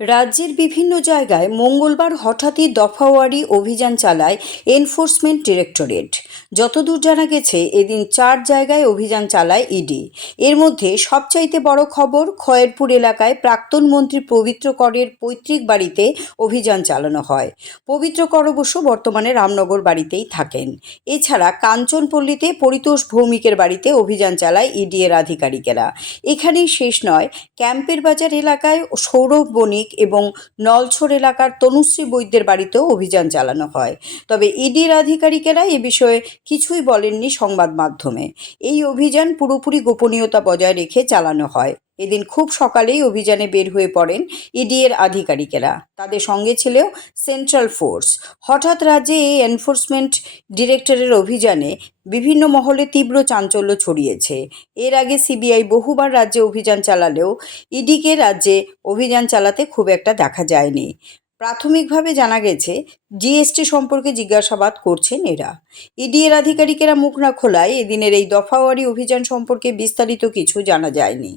রাজ্যের বিভিন্ন জায়গায় মঙ্গলবার হঠাৎই দফাওয়ারি অভিযান চালায় এনফোর্সমেন্ট ডিরেক্টরেট। যতদূর জানা গেছে, এদিন চার জায়গায় অভিযান চালায় ইডি। এর মধ্যে সবচাইতে বড় খবর, খয়েরপুর এলাকায় প্রাক্তন মন্ত্রী পবিত্র করের পৈতৃক বাড়িতে অভিযান চালানো হয়। পবিত্র কর অবশ্য বর্তমানে রামনগর বাড়িতেই থাকেন। এছাড়া কাঞ্চনপল্লীতে পরিতোষ ভৌমিকের বাড়িতে অভিযান চালায় ইডি এর আধিকারিকেরা। এখানেই শেষ নয়, ক্যাম্পের বাজার এলাকায় সৌরভ বণিক এবং নলছড় এলাকার তনুশ্রী বৈদ্যের বাড়িতেও অভিযান চালানো হয়। তবে ইডির আধিকারিকেরা এ বিষয়ে কিছুই বলেননি সংবাদ মাধ্যমে। এই অভিযান পুরোপুরি গোপনীয়তা বজায় রেখে চালানো হয়। এদিন খুব সকালেই অভিযানে বের হয়ে পড়েন ইডি এর আধিকারিকেরা। তাদের সঙ্গে ছিল সেন্ট্রাল ফোর্স হঠাৎ রাজ্যে এই এনফোর্সমেন্ট ডিরেক্টরের অভিযানে বিভিন্ন মহলে তীব্র চাঞ্চল্য ছড়িয়েছে। এর আগে সিবিআই বহুবার রাজ্যে অভিযান চালালেও ইডিকে রাজ্যে অভিযান চালাতে খুব একটা দেখা যায়নি। প্রাথমিকভাবে জানা গেছে জিএসটি সম্পর্কে জিজ্ঞাসাবাদ করছেন এরা। ইডি এর আধিকারিকেরা মুখ না খোলায় এদিনের এই দফাওয়ারি অভিযান সম্পর্কে বিস্তারিত কিছু জানা যায়নি।